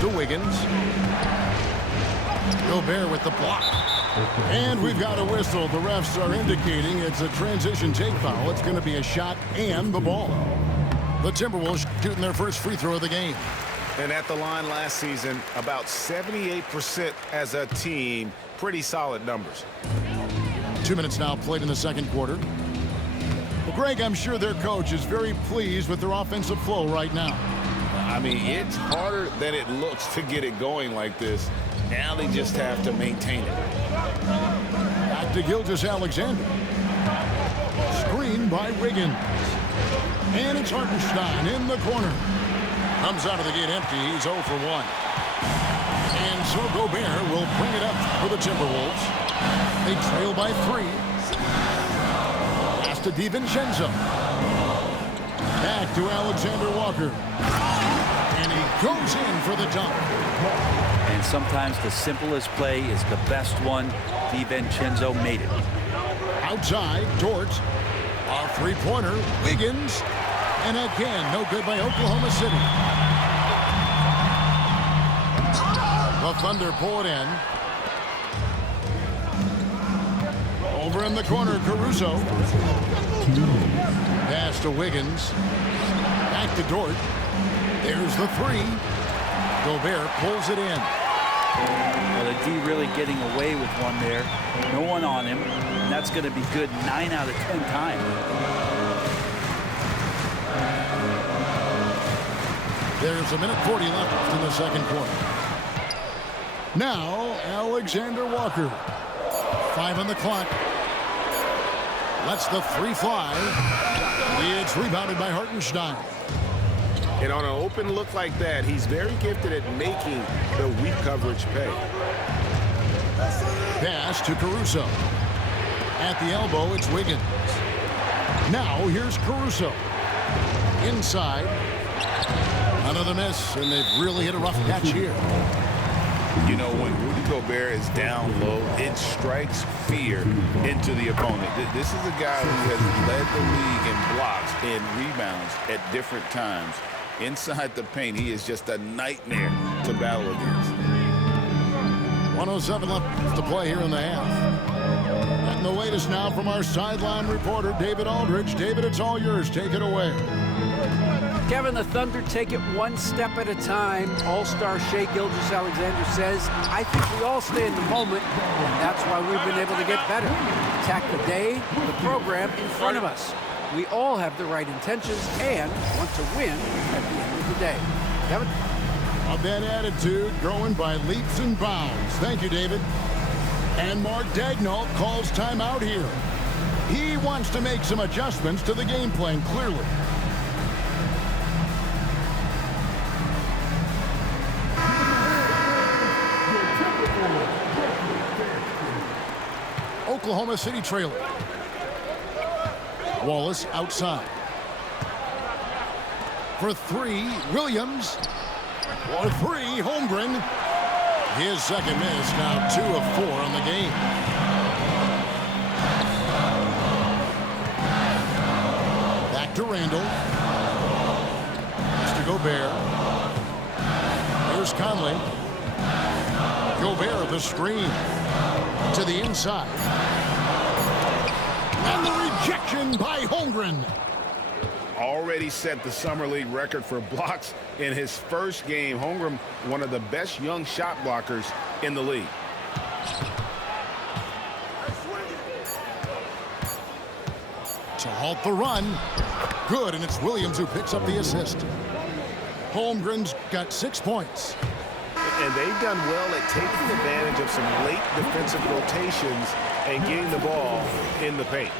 to Wiggins. Gobert with the block. And we've got a whistle. The refs are indicating it's a transition take foul. It's going to be a shot and the ball. The Timberwolves shooting their first free throw of the game. And at the line last season, about 78% as a team. Pretty solid numbers. 2 minutes now played in the second quarter. Well, Greg, I'm sure their coach is very pleased with their offensive flow right now. I mean, it's harder than it looks to get it going like this. Now they just have to maintain it. Back to Gilgeous-Alexander. Screen by Wiggins. And it's Hartenstein in the corner. Comes out of the gate empty. He's 0 for 1. And so Gobert will bring it up for the Timberwolves. They trail by 3. Pass to DiVincenzo. Back to Alexander Walker. And he goes in for the dunk. And sometimes the simplest play is the best one. DiVincenzo made it. Outside, Dort. A three-pointer, Wiggins. And again, no good by Oklahoma City. The Thunder pull it in. Over in the corner, Caruso. Pass to Wiggins. Back to Dort. There's the three. Gobert pulls it in. Well, the D really getting away with one there. No one on him. And that's going to be good 9 out of 10 times. There's 1:40 left in the second quarter. Now, Alexander Walker. 5 on the clock. Lets the three fly. It's rebounded by Hartenstein. And on an open look like that, he's very gifted at making the weak coverage pay. Pass to Caruso. At the elbow, it's Wiggins. Now, here's Caruso. Inside. Another miss, and they've really hit a rough patch here. You know, when Rudy Gobert is down low, it strikes fear into the opponent. This is a guy who has led the league in blocks and rebounds at different times. Inside the paint, he is just a nightmare to battle against. 1:07 left to play here in the half. And the latest now from our sideline reporter, David Aldridge. David, it's all yours. Take it away. Kevin, the Thunder take it one step at a time. All-star Shai Gilgeous-Alexander says, I think we all stay in the moment, and that's why we've been able to get better. Attack the day, the program in front of us. We all have the right intentions and want to win at the end of the day. Kevin? That attitude growing by leaps and bounds. Thank you, David. And Mark Daigneault calls timeout here. He wants to make some adjustments to the game plan, clearly. Oklahoma City trailer. Wallace outside. For three, Williams. For three, Holmgren. His second miss, now 2 of 4 on the game. Back to Randall. Pass to Gobert. Here's Conley. Gobert, the screen. To the inside. And the rejection by Holmgren. Already set the Summer League record for blocks in his first game. Holmgren, one of the best young shot blockers in the league. To halt the run. Good, and it's Williams who picks up the assist. Holmgren's got 6 points. And they've done well at taking advantage of some late defensive rotations and getting the ball in the paint.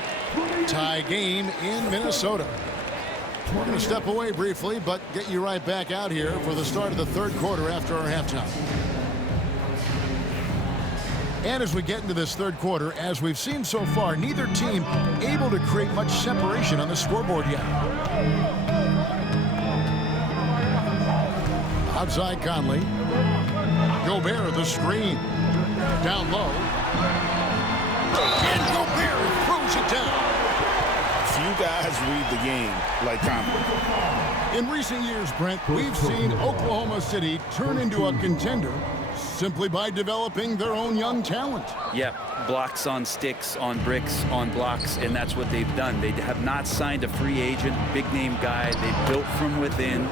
Tie game in Minnesota. We're going to step away briefly, but get you right back out here for the start of the third quarter after our halftime. And as we get into this third quarter, as we've seen so far, neither team able to create much separation on the scoreboard yet. Outside Conley. Gobert, the screen. Down low. And Gobert throws it down. You guys read the game like comedy. In recent years, Brent, we've seen Oklahoma City turn into a contender simply by developing their own young talent. Yeah, blocks on sticks, on bricks, on blocks, and that's what they've done. They have not signed a free agent, big-name guy. They built from within.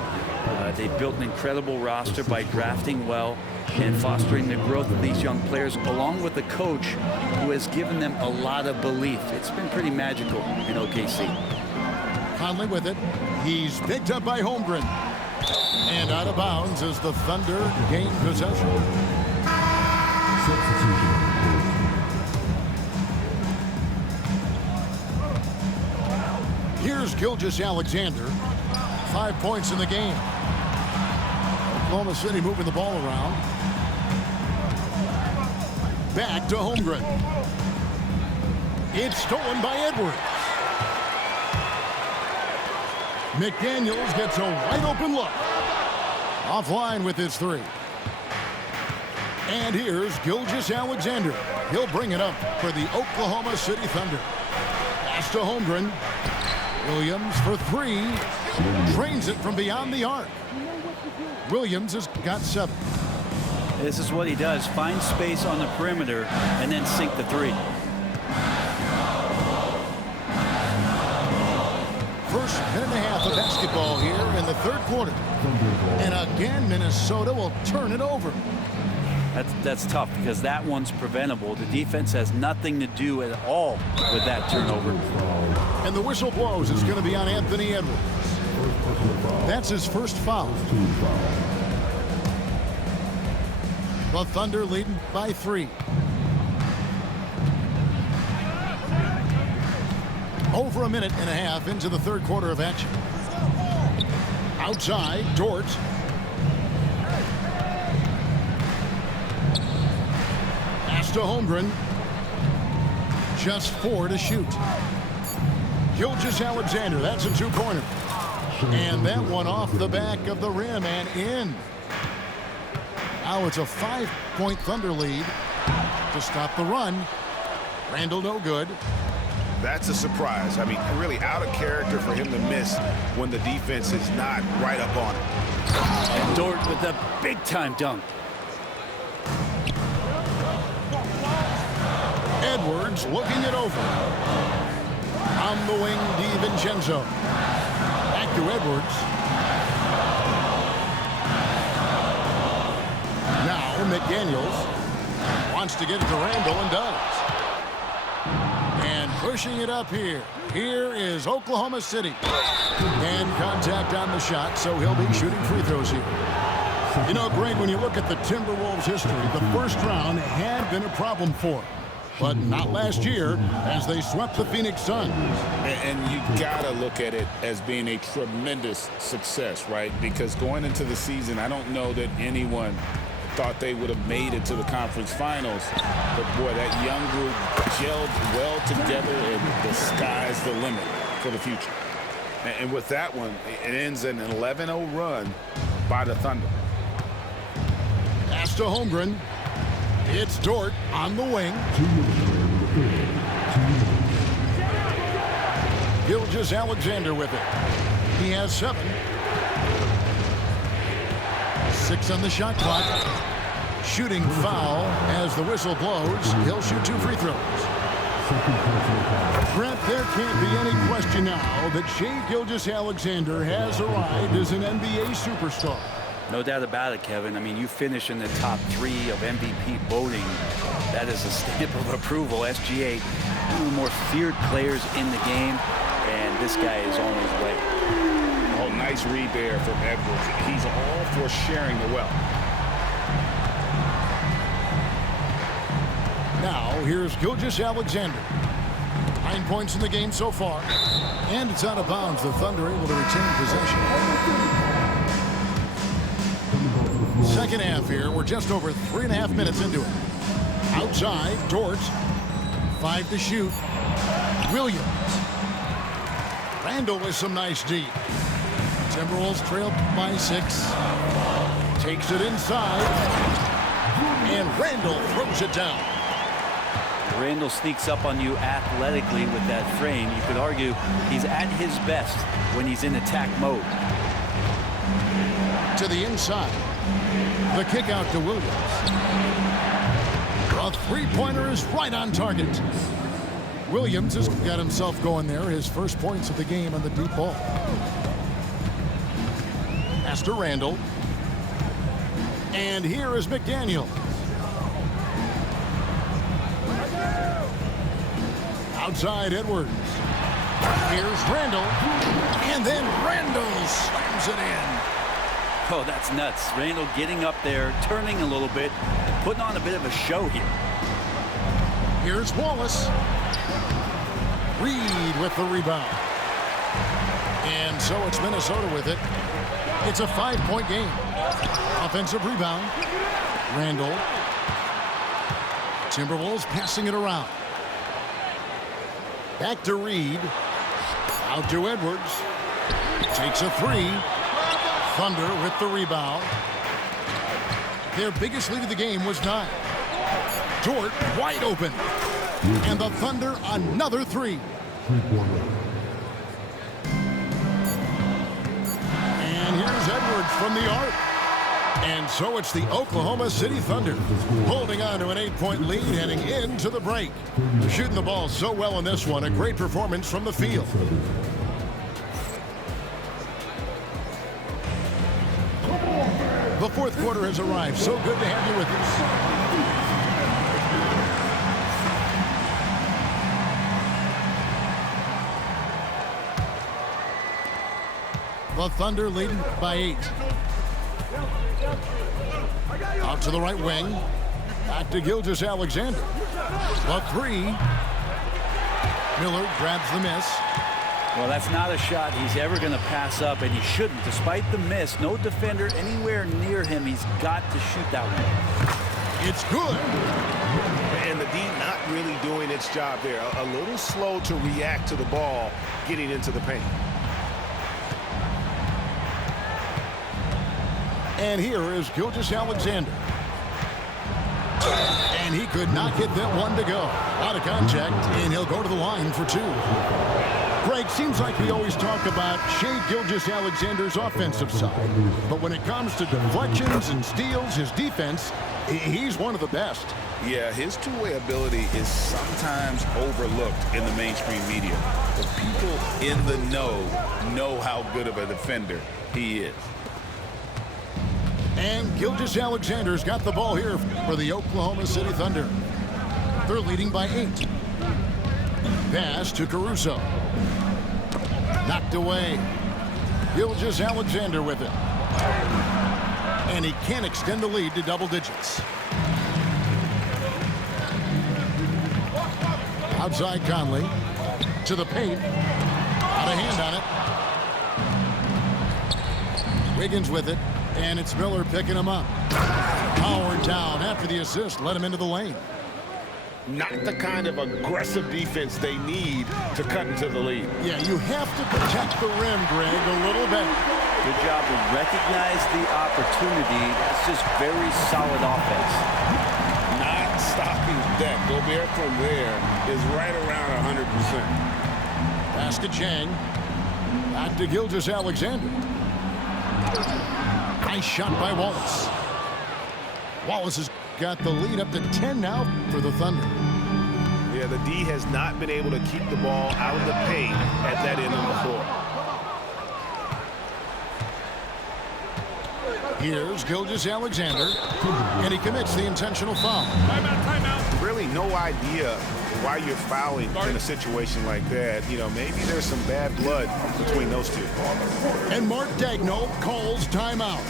They built an incredible roster by drafting well and fostering the growth of these young players, along with a coach who has given them a lot of belief. It's been pretty magical in OKC. Conley with it. He's picked up by Holmgren. And out of bounds as the Thunder gain possession. Here's Gilgeous-Alexander. 5 points in the game. Oklahoma City moving the ball around. Back to Holmgren. It's stolen by Edwards. McDaniels gets a wide open look. Offline with his three. And here's Gilgeous-Alexander. He'll bring it up for the Oklahoma City Thunder. Pass to Holmgren. Williams for three. Drains it from beyond the arc. Williams has got 7. This is what he does. Find space on the perimeter and then sink the three. First minute and a half of basketball here in the third quarter. And again, Minnesota will turn it over. That's tough because that one's preventable. The defense has nothing to do at all with that turnover. And the whistle blows. It's going to be on Anthony Edwards. That's his first foul. The Thunder leading by 3. Over a minute and a half into the third quarter of action. Outside, Dort. Pass to Holmgren. Just 4 to shoot. Gilgeous-Alexander, that's a 2-pointer. And that one off the back of the rim and in. Now it's a 5-point Thunder lead to stop the run. Randall no good. That's a surprise. I mean, really out of character for him to miss when the defense is not right up on him. And Dort with a big-time dunk. Edwards looking it over. On the wing, DiVincenzo. Back to Edwards. Now McDaniels wants to get it to Randall and does. And pushing it up here. Here is Oklahoma City. And contact on the shot, so he'll be shooting free throws here. You know, Greg, when you look at the Timberwolves' history, the first round had been a problem for them. But not last year as they swept the Phoenix Suns. And you got to look at it as being a tremendous success, right? Because going into the season, I don't know that anyone thought they would have made it to the conference finals. But, boy, that young group gelled well together, and the sky's the limit for the future. And with that one, it ends an 11-0 run by the Thunder. Pass to Holmgren. It's Dort on the wing. Gilgeous-Alexander with it. He has 7. 6 on the shot clock. Shooting foul as the whistle blows. He'll shoot 2 free throws. Brent, there can't be any question now that Shai Gilgeous-Alexander has arrived as an NBA superstar. No doubt about it, Kevin. I mean, you finish in the top 3 of MVP voting. That is a stamp of approval. SGA, one of the more feared players in the game, and this guy is on his way. Oh, nice read there from Edwards. He's all for sharing the wealth. Now, here's Gilgeous-Alexander. 9 points in the game so far. And it's out of bounds. The Thunder able to retain possession. Second half here. We're just over 3.5 minutes into it. Outside, Dort. 5 to shoot. Williams. Randall with some nice D. Timberwolves trail by 6. Takes it inside. And Randall throws it down. Randall sneaks up on you athletically with that frame. You could argue he's at his best when he's in attack mode. To the inside. The kick out to Williams. A three-pointer is right on target. Williams has got himself going there. His first points of the game on the deep ball. Pass to Randall. And here is McDaniel. Outside Edwards. Here's Randall. And then Randall slams it in. Oh, that's nuts. Randall getting up there, turning a little bit, putting on a bit of a show here. Here's Wallace. Reed with the rebound. And so it's Minnesota with it. It's a 5-point game. Offensive rebound. Randall. Timberwolves passing it around. Back to Reed. Out to Edwards. Takes a three. Thunder with the rebound. Their biggest lead of the game was 9. Dort wide open. And the Thunder another three. And here's Edwards from the arc. And so it's the Oklahoma City Thunder holding on to an 8-point lead heading into the break. Shooting the ball so well in this one. A great performance from the field. The fourth quarter has arrived. So good to have you with us. The Thunder leading by 8. Out to the right wing. Back to Gilgeous-Alexander. The three. Miller grabs the miss. Well, that's not a shot he's ever going to pass up, and he shouldn't. Despite the miss, no defender anywhere near him. He's got to shoot that one. It's good. And the D not really doing its job there. A little slow to react to the ball getting into the paint. And here is Gilgeous-Alexander. And he could not get that one to go. Out of contact, and he'll go to the line for 2. Greg, seems like we always talk about Shai Gilgeous-Alexander's offensive side. But when it comes to deflections and steals, his defense, he's one of the best. Yeah, his two-way ability is sometimes overlooked in the mainstream media. The people in the know how good of a defender he is. And Gilgeous-Alexander's got the ball here for the Oklahoma City Thunder. They're leading by 8. Pass to Caruso. Knocked away. Gilgeous-Alexander with it. And he can't extend the lead to double digits. Outside Conley. To the paint. Got a hand on it. Wiggins with it. And it's Miller picking him up. Howard down after the assist. Let him into the lane. Not the kind of aggressive defense they need to cut into the lead. Yeah, you have to protect the rim, Greg, a little bit. Good job to recognize the opportunity. That's just very solid offense. Not stopping that. Gobert from there is right around 100%. Pass to Chang. Back to Gilgeous-Alexander. Nice shot by Wallace. Wallace has got the lead up to 10 now for the Thunder. Yeah, the D has not been able to keep the ball out of the paint at that end of the floor. Here's Gilgeous-Alexander, and he commits the intentional foul. Timeout. Really no idea why you're fouling in a situation like that. You know, maybe there's some bad blood between those two. And Mark Daigneault calls timeout.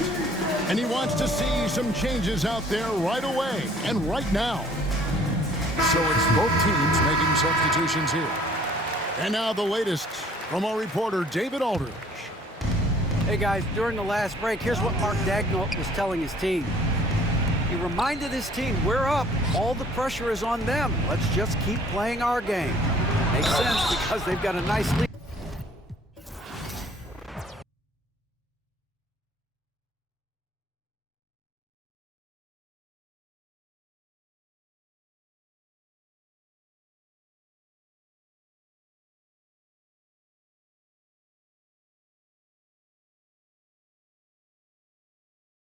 And he wants to see some changes out there right away and right now. So it's both teams making substitutions here. And now the latest from our reporter, David Aldridge. Hey, guys, during the last break, here's what Mark Daigneault was telling his team. He reminded his team, we're up. All the pressure is on them. Let's just keep playing our game. Makes sense because they've got a nice lead.